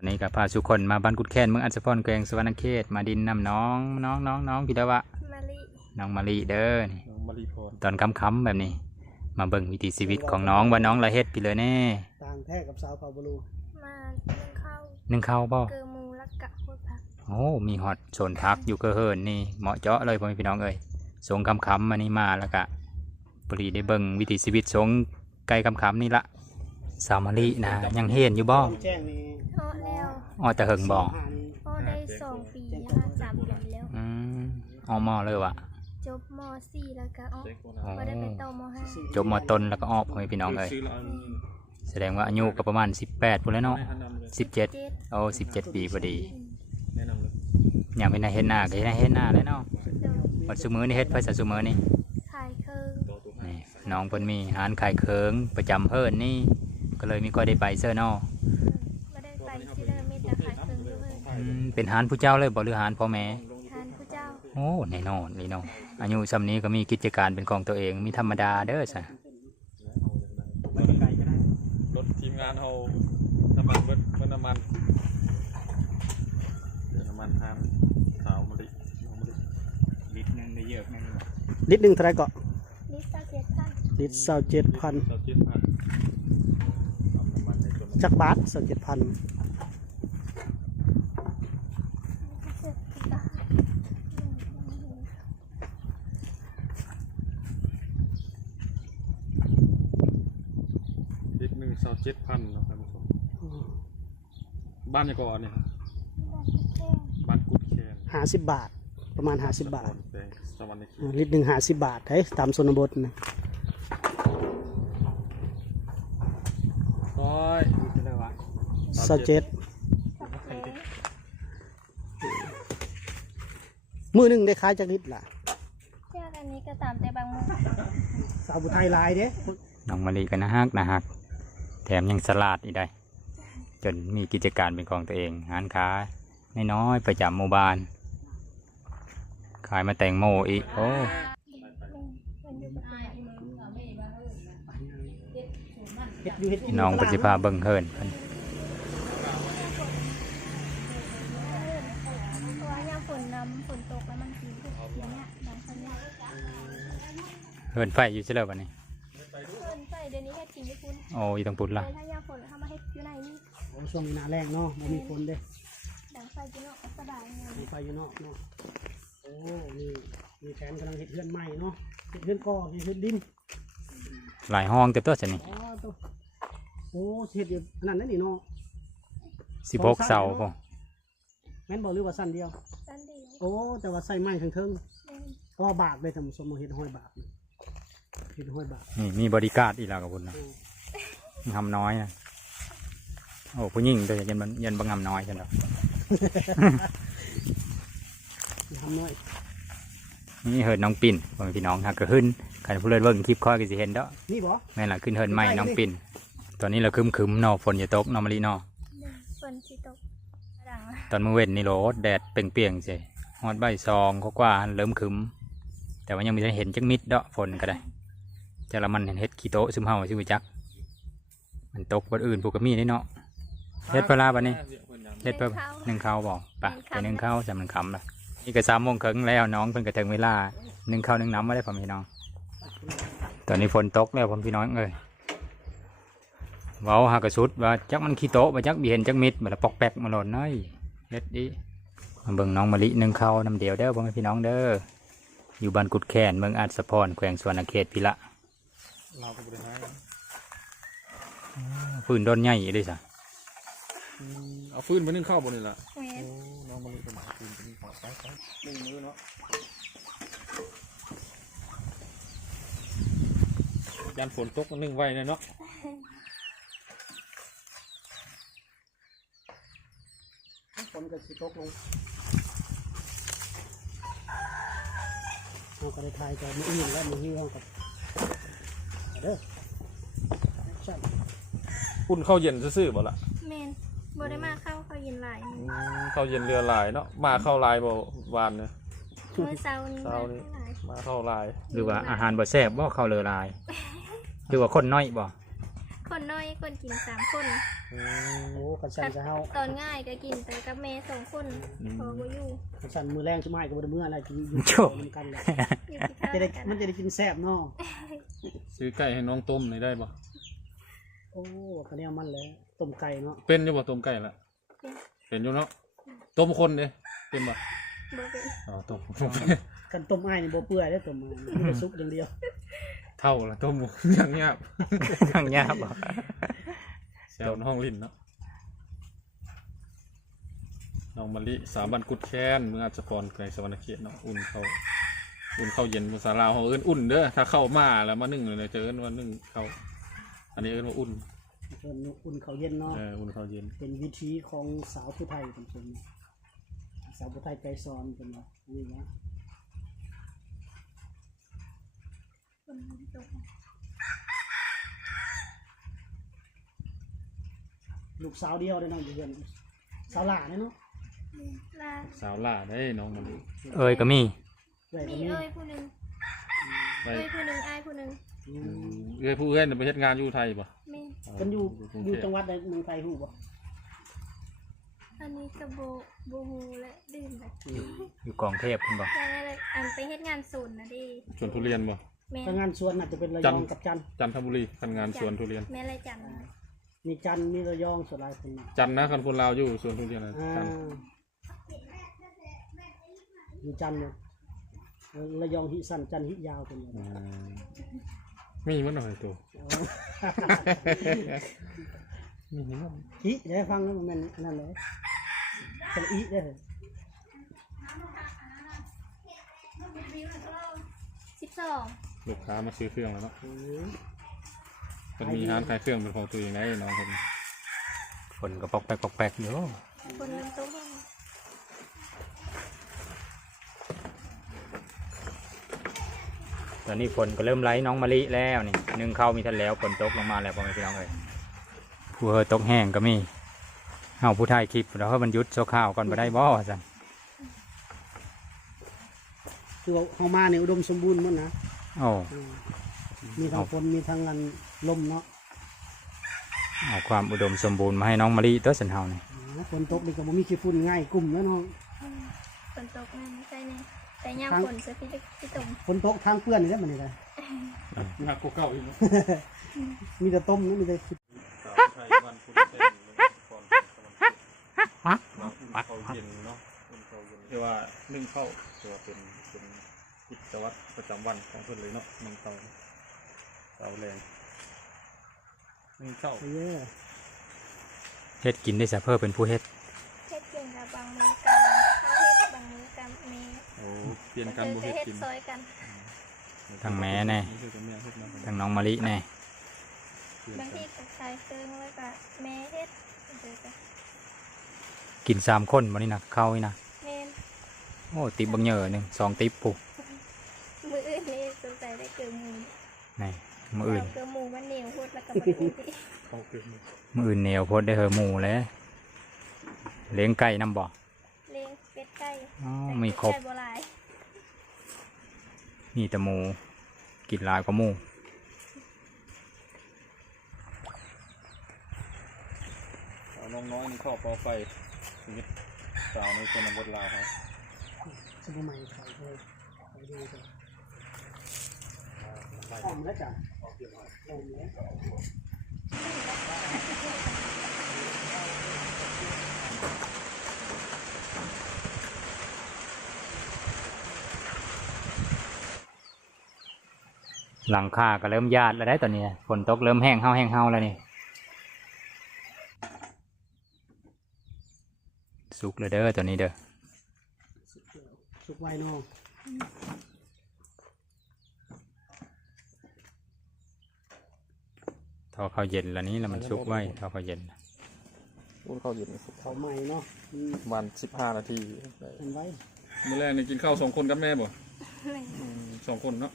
ตอนนี้กับพาทุกคนมาบ้านกุดแคนเมืองอัศพรแกวงสวรรณเขตมาดินนำน้องพี่ดาวะมะลิน้องมาลีเด้อนี่ น้องมารีพร ตอนค่ำๆแบบนี้มาเบิ่งวิถีชีวิตของน้องว่าน้องละเฮ็ดพี่เลยแน่ ต่างแท้กับสาวเผาบลู มานึ่งข้าว นึ่งข้าวบ่ เกลือมูลักกะโคตรผัก โอ้มีฮอตโซนพักอยู่เกอเฮินนี่เหมาะเจาะเลยพ่อแม่พี่น้องเอ้ยสงค่ำๆมานี่มาแล้วก็พอดีได้เบิ่งวิถีชีวิตสงไกลค่ำๆนี่ละสาวมาลีนะยังเห็นอยู่บ่ แจ้งนี่ อ้อแล้ว อ้อแต่เฮิงบ่ หานี่ อ้อได้2 ปีนะคะ3 เดือนแล้ว อ้อมอเลยวะ จบม .4 แล้วก็อ้อ เด็กคน อ๋อ ก็ได้ไปต่อม จบมต้นแล้วก็ออกพ่อแม่พี่น้องเอ้ย ซื้อแล้ว แสดงว่าอายุก็ประมาณ18พุ่นแล้วเนาะ แนะนำเลย 17 .7 โอ้17 ปีพอดี แนะนำเลย อยากเป็นนายเฮ็ดหน้าก็ให้เฮ็ดหน้าเลยเนาะ โดย วันซุมื้อนี่เฮ็ดไผซะซุมื้อนี่ ขายเครื่อง ตัวตัว นี่น้องเพิ่นมีร้านขายเครื่องประจำเพิ่นนี่ก็เลยมีค่อยได้ไปเสื้อเนาะ ก็ได้ไปซิเลอร์มีแต่ขายเครื่องด้วย เป็นร้านผู้เจ้าเลยบ่หรือร้านพ่อแม่ ทานผู้เจ้า โอ้แน่นอนเลยเนาะอายุส่ำนี้ก็มีกิจการเป็นของตัวเองมีธรรมดาเด้อซะ ไปไกลก็ได้ รถทีมงานเอาน้ำมันเบิดน้ำมันเดี๋ยวน้ำมันห้ามขาวมาดิน้องมาดิ ลิตรนึงได้เยอะแม่นบ่ ลิตรหนึ่งเท่าไหรก็ ลิซ่าเจ็ดพัน ลิตร27,000 เราเจ็ดพันเอาน้ำมันในตัวมัน จักบาท27,000 เจ็ดบาท ลิตรหนึ่ง27,000นะครับทุกคนบ้านยังก่อนเนี่ยครับบ้านกุดแคน 50 บาท ประมาณ50 บาท แปลงสวรรค์ในเขต ลิตรหนึ่ง50 บาทเฮ้ยตามชนบทนะ ร้อย จะได้ว่า 27 สับเจ๊ มื้อหนึงได้ขายจักลิตรล่ะ เจ้าอันนี้ก็ตามแต่บางมื้อ สาวบุไทยหลายเด้ น้องมะลิก็นะฮักแถมยังสลาดอีกได้จนมีกิจการเป็นของตัวเองร้านค้าน้อยๆประจำหมู่บ้านขายมาแตงโมอีกโอ้ มันอยู่กับ เฮ็ดอยู่เฮ็ดกิน น้องปฏิภาเบิ่งเฮินเพิ่น เพราะว่ายามฝนตกแล้วมันกินพวกเนี้ยบางคนเนี่ย เฮินไฟอยู่เช่แล้วบัดนี้ เพิ่นไปเดี๋ยวนี้เฮ็ดกินญี่ปุ่น โอ้ยต้องปุดละ แต่ถ้ายามฝนเข้ามาเฮ็ดอยู่ในนี่ โอ้ช่วงนี้หน้าแรงเนาะบ่มีคนเด้ ดังไฟอยู่เนาะก็สบายไง มีไฟอยู่นอกเนาะโอ้มีแฟนกำลังเฮ็ดเฮือนใหม่เนาะเฮ็ดเฮือนก่อเฮ็ดเฮือนดิน หลายห้องเต็มตัวซะนี่ อ๋อตัวโอ้เฮ็ดอยู่อันนั้นนั่นนี่เนาะ 16เสาพ่อ แม่นบอกหรือว่าสั้นเดียว สันเดียว โอ้แต่ว่าใส่ไม้เทิง แม่น ๆก็บากเลยทำสมมุติเฮ็ดห้อยบากเฮ็ดห้อยบาก นี่มีบริการดอีกแล้วกับพุ่นนะงำน้อยนะโอ้ผู้หญิงตัวยันบังงำน้อยจังดอก ทำน้อย นี่เฮินน้องปิ่นพ่อแม่พี่น้องฮักก็ขึ้นใครผู้เล่นเบิ่งคลิปค่อยก็สิเห็นเด้อ นี่บ่ แม่นล่ะขึ้นเฮินใหม่น้องปิ่นตอนนี้เราคึมๆเนาะฝนจะตกเนาะมะลิเนาะ ฝนสิตกดัง ตอนมื้อเว้นนี่โหลดแดดเปรี้ยงๆสิฮอดบ่าย2กว่าๆเริ่มคึมแต่ว่ายังไม่ได้เห็นจักมิดเด้อฝนก็ได้แต่ละมันเห็นเฮ็ดขี้โตะซึมเฮาสิบ่จักมันตกบ่อื่นพวกก็มีได้เนาะเฮ็ดเวลาบัดนี้เฮ็ดเพิ่มนึ่งข้าวบ่ไปนึ่งข้าวสำมันค่ำละนี่ก็3:30นแล้วน้องเพิ่นก็ถึงเวลานึ่งข้าวนึ่งน้ำมาได้พ่อพี่น้องตอนนี้ฝนตกแล้วพ่อพี่น้องเอ้ยเว้าหากระสุดว่าจักมันขี้โตะบ่จักบ่เห็นจักมิดบ่ละปอกแป๊กมาหล่นเอ้ยเฮ็ดดิมาเบิ่งน้องมะลินึ่งข้าวน้ำเดียวเด้อพ่อพี่น้องเด้ออยู่บ้านกุดแคนเมืองอัศพรแขวงสวรรณเขตพี่ละ เราก็บริหาร ฟืนโดนใหญ่เลยจ้ะ เอาฟืนไปนึ่งข้าวบนนี่แหละ แม่น น้องมาเลยก็มาฟืนไปนึ่งข้าวไปนึ่งมือเนาะยันฝนตกมันนึ่งไว้เนี่ยเนาะ ฝนก็สิตกลงเอาก็ได้ทายกับมื้ออื่นแล้วมื้อนี้เอากับเด้อใช่ อุ่นข้าวเย็นซื่อๆบ่ละ แม่นบ่ได้มาเข้าเขาเย็นหลายมื้อ ข้าวเย็นเรือลายเนาะมาเข้าลายบ่วานเนี่ย มื้อเช้านี้ เช้านี้ หลาย มาเข้าลาย หรือว่าอาหารบ่แซ่บบ่เข้าเลอลาย หรือว่าคนน้อยบ่ คนน้อยคนกิน3 คน โอ้กันสั่นจะเฮา ตอนง่ายก็กินแต่กับแม่2 คนพอบ่อยู่ กันสั่นมือแรงใช่ไหมก็บ่ได้มื้ออะไรกินอยู่ โถ่ นำกันเลย อยู่ที่ข้าว จะได้ กัน มันจะได้กินแซ่บเนาะ ซื้อไก่ให้น้องต้มหน่อยได้บ่ โอ้คะแนนมันแล้วต้มไก่เนาะ เป็นอยู่บ่ต้มไก่ละเป็นอยู่เนาะต้มคนเด้เป็นบ่ บ่เป็น อ๋อต้ม กันต้มอ้ายนี่บ่เปื่อยเด้อต้มอ้ายมีแต่ซุปอย่างเดียว เท่าละต้มยังยาก ทางยากบ่ แซวน้องลิ้นเนาะน้องมะลิสาบันกุดแค้นเมืองอัศพรไกลสวรรณเขตเนาะอุ่นเข้าเย็นภาษาลาวเขาเอิ้นอุ่นเด้อถ้าเข้ามาแล้วมานึ่งเลยเจอเอิ้นว่านึ่งเข้าอันนี้เอิ้นว่าอุ่น เพิ่นอุ่นข้าวเย็นเนาะ อุ่นเข้าเย็น เป็นวิธีของสาวผู้ไทยเป็นคนสาวผู้ไทยใจซ้อนเป็นว่านี่นะ คนตก ลูกสาวเดียวได้น้องอยู่เพื่อนสาวหล่าเนาะ ลา สาวล่าได้น้องมะลิ เอ้ยก็มี เรื่อย มี นี้ เอ้ยผู้หนึง ไป เอ้ยผู้หนึงอ้ายผู้หนึง ผู้เอื้อนไปเฮ็ดงานอยู่ไทยป่ะ แม่ กันอยู่จังหวัดใดเมืองไทยฮู้บ่ อันนี้ก็บ่ฮู้และดื่มแบบ อยู่กองเทพคุณบอก แต่อะไรอันไปเฮ็ดงานศูนย์น่ะดิ สวนทุเรียนป่ะ แม่ ถ้างานสวนน่าจะเป็นระยองกับจันทร์ จันทบุรีคันงานสวนทุเรียน แม่ไรจันทร์ มีจันทร์มีระยองส่วนหลายคนน่ะ จันนะคันคนลาวอยู่สวนทุเรียนนะ อ่า จัน อยู่จันทร์เนี่ยระยองหิสันจันทร์หิยาวเป็นไง มีมันหน่อยตัวมีมัน หิได้ฟังแล้วมันนั่นเลยสระอีได้อ 12 ลูกค้ามาซื้อเครื่องแล้วเนาะมันมีร้านขายเครื่องเป็นของตัวเองไงน้องคนนี้ ฝนก็ปอกแปกอยู่ คนเริ่มโตบ้าง ตอนนี้ฝนก็เริ่มไล่น้องมะลิแล้วนี่นึ่งข้าวมีทันแล้วฝนตกลงมาแล้วพ่อแม่พี่น้องเอ้ยผู้เฮอตกแห้งก็มีเฮาผู้ถ่ายคลิปแล้วเฮามันหยุดโซข้าวก่อนบ่ได้บ่สั่น คือว่าเฮามาเนี่ยอุดมสมบูรณ์หมดนะ โอ้ มีทั้งฝนมีทั้งงานลมเนาะ เอาความอุดมสมบูรณ์มาให้น้องมะลิตัวสันเฮานี่ ฝนตกนี่ก็บ่มีขี้ฝุ่นง่ายกลุ่มแล้วเนาะ ฝนตกนั่นใช่แน่แต่ยามฝนจะพี่ตุ่ม ฝนตกทางเปื้อนนี่แหละมันนี่เลย หนักกว่าเก่าอีก มีแต่ต้มนะมีแต่ เขาเย็นเนาะเรียกว่านึ่งข้าวตัวเป็นกิจวัตรประจำวันของเพื่อนเลยเนาะนึ่งข้าวเตาแรงนึ่งข้าว เยอะ เฮ็ดกินได้ซะเพิ่อเป็นผู้เฮ็ด เฮ็ดเก่งกับบางมือกันข้าวเฮ็ดบางมือกันเมย์ โอ้เปลี่ยนกันบุเฮ็ดกิน ซอยกัน ทางแม่แน่ทางน้องมะลิแน่ บางทีก็ใส่เครื่องแล้วก็แม่เฮ็ดเดี๋ยวจะ กิน3 คนบ่นี่นะข้าวนี่นะ เมน โอ้ติบบังเหยอหนึ่ง2 ติบปุ๊บ มืออื่นนี่สงสัยได้เกลือหมู นี่มื้ออื่น เกลือหมูมันเหนียวพูดแล้วก็มันพูดที่ เขาเกิด มื้ออื่นเหนียวโพดได้เหอะหมูแล้วเลี้ยงไก่นำบ่ เลี้ยงเป็ดไก่ อ๋อมีครบ ไก่โบราณ มีแต่หมูกินหลายกว่าหมู น้องน้อยนี่ชอบเอาไปชีวิตสาวในชนบทลาวครับ สมัยใส่เลยไปดูกันหอมแล้วจ้ะหอมแล้ว หลังคาก็เริ่มญาติแล้วได้ตอนนี้ฝนตกเริ่มแห้งเฮาแล้วนี่สุกเลยเด้อตัวนี้เด้อ สุกไวเนาะ ทอข้าวเย็นแล้วนี้แล้วมันสุกไว้ทอข้าวเย็น อุ่นข้าวเย็น เขาใหม่เนาะ ประมาณ15 นาที เป็นไว้ มื้อแรกนี่กินข้าว2 คนกับแม่บ่2 คนเนาะ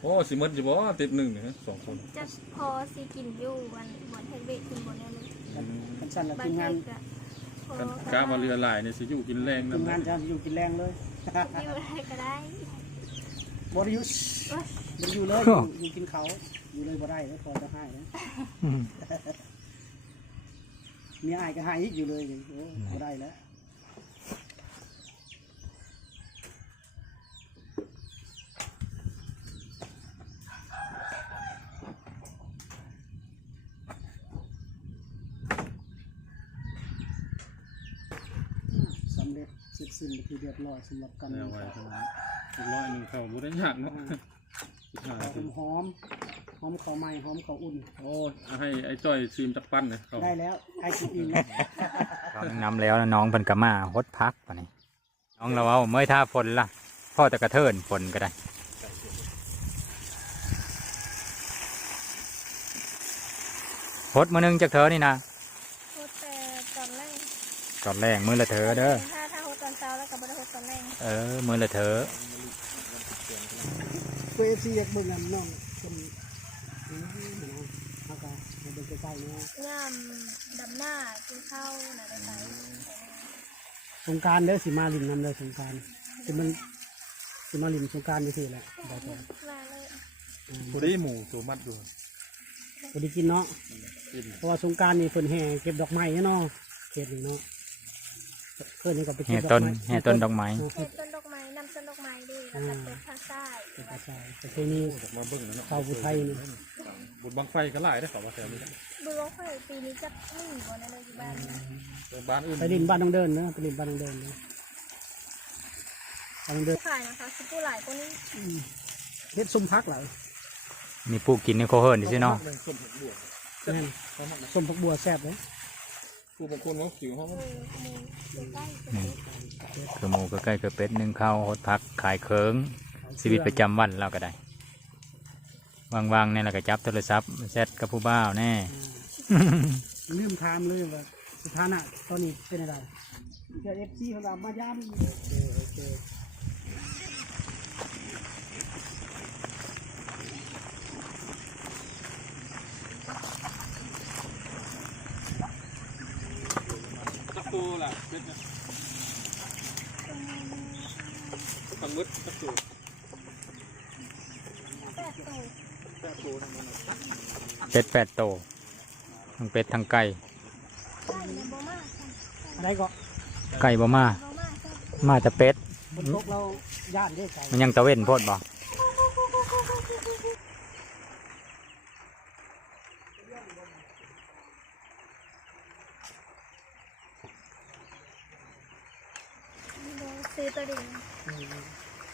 โอ้สิหมดอยู่บ่ติบ1นี่ฮะ2 คน จะพอสิกินอยู่วันบนเฮดเวทกินบนนั้นเลย กันสั่นแล้ว บาง ทีม ที งาน ก็พอก ะว่าเรือหลายนี่สิอยู่กินแรง ที นำ มงานจะอยู่กินแรงเลย อยู่ได้ก็ได้ บริยุทธ์ โอ๊ย มันอยู่เลยอยู่กินเขาอยู่เลยบ่ได้แล้วพอจะให้นะมีอายก็ให้อีกอยู่เลยโอ้บ่ได้แล้วสำเร็จเสร็จสิ้นไปที่เรียบร้อยสำหรับการ แล้วไว้เท่านั้นอีก100นึงเข้าบ่ได้ยากเนาะหอมข้าวใหม่หอมข้าวอุ่น โอ้ให้ไอ้จ้อยชิมจักปั้นเลยเขา ได้แล้วไอ้กินอีกแล้ว เรานำแล้วนะน้องเพิ่นก็มาฮดพักปะนี่น้องเราเอาเมื่อท่าฝนล่ะพ่อตะกระเทินฝนก็ได้ฮดมื้อนึงจากเธอนี่นะ โคตรแต่ตอนแรก ตอนแรกมื้อละเธอเด้อ ถ้าโคตรตอนเช้าแล้วกับบริโภคตอนแรก มื้อละเธอ เฟซีอยากเบิ่งอันน้องเป็นเอาไปมาเบิ่งใกล้ๆเนาะ งามดำหน้ากินข้าวหนาได้ไหม สงกรารเด้อสิมาลินนำเด้อสงกรารสิมันสิมาลินสงกรารนี่สิแหละได้แต่ มาเลย บ่ได้หมูตัวมัดอยู่ บ่ได้กินเนาะ กิน เพราะว่าสงกรารนี่เพิ่นแห่เก็บดอกไม้เนาะเขตนี่เนาะเพิ่นนี่ก็ไปเก็ แห่ บด ต้ อน กไม้ แห่ต้นดอกไม้ เห็ดต้นดอกไม้นำต้นดอกไม้ดีแล้วก็เป็นภาคใต้ เก็บภาษาประเพณี มาเบิ่งแล้วเนาะ ชาวผู้ไทยนี่ บุญบังไฟก็หลายได้อเขาว่าแถวนี้ บุญไฟปีนี้จะไม่มีบนอะไรอยู่บ้าน แต่บ้านอื่น ไปลินบ้านน้องเดินเนาะไปลินบ้านน้องเดินเนาะบ้านน้องเดิน ขายนะคะคือผู้หลายคนนี้ เฮ็ดส้มพักหลาย มีผู้กินในโคเฮิร์นดิซิเนาะ ส้มผักบัว แม่นส้มผักบัวแซ่บเลย ผู้บางคนเขาขิวเขา คือมูใกล้ๆ นี่คือหมูก็ใกล้คือเป็ดนึ่งข้าวฮดพักขายเคิงชีวิตประจำวันเราก็ได้วางๆเนี่ยเราก็จับโทรศัพท์แชทกับผู้บ่าวแน่ ลืมถามเลยว่าสถานะตอนนี้เป็นอะไรเจอ FC ของเรามาย้ำโอเค ตะปูล่ะเป็ดเนี่ยฝังมืดตะปู แปดตัว ตะปูทั้งนั้น เป็ด8 โตวทั้งเป็ดทั้งไก่ ใช่ในโบมาค่ะ อะไรก็ ไก่บ่มา โบมาใช่ มาแต่เป็ด บนโต๊ะเราย่านได้ไก่ มันยังตะเว้นโพดบ่ ซื้อตัวเดียว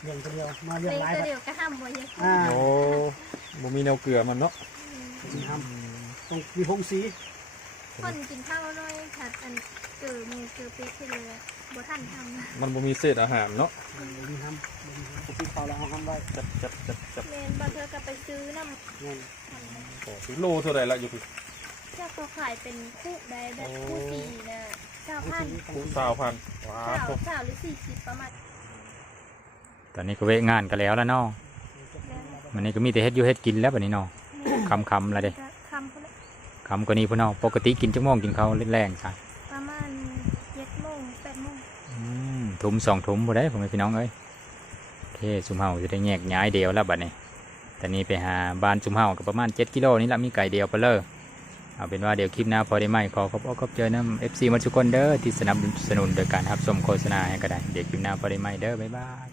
เลี้ยงตัวเดียวมาเลี้ ซื้ ยง อ หลาย ตัว ครับ เดียวก็ห้ามบ่เยอะ อ่า โอ้บ่มีแนวเกลือมันเนาะ สิทำต้องมีพงสี คนกินข้าวน้อยค่ะอันเจอมือเจอปิ๊กที่เลยบ่ทันทำ มันบ่มีเศษอาหารเนาะ มีทำที่เขาเราเอาทำไว้ จับ เมนบอเธอก็ไปซื้อน้ เงิน ำ โอ้ซื้อโลเท่าไหร่ละอยู่พี่ เจ้าก็ขายเป็นคู่ใดแบบคู่สี่นะ9,000 คู่20,000ว้าว สาวหรือ40ประมาณ ตอนนี้ก็เวะงานกันแล้วเนาะมันนี้ก็มีแต่เฮ็ดอยู่เฮ็ดกินแล้วบัดนี้เนาะคำละเด้ คำพุ่นละ คำกว่านี้พุ่นเนาะปกติกินจักโมงกินข้าวแรงๆใช่ ประมาณ7 โมง 8 โมง ถุง2 ถุงบ่ได้ผมพี่น้องเอ้ยโอเคซุมเฮาจะได้แยกย้ายเดียวแล้วบัดนี้ตอนนี้ไปหาบ้านซุมเฮาก็ประมาณ7 กิโลนี่ละมีไก่เดียวไปเลยเอาเป็นว่าเดี๋ยวคลิปหน้าพอได้ไหมขอขอบเจอน้ำ FC มาทุกคนเด้อที่สนับสนุนโดยการรับชมโฆษณาให้ก็ได้เดี๋ยวคลิปหน้าพอได้ไหมเด้อบ๊ายบาย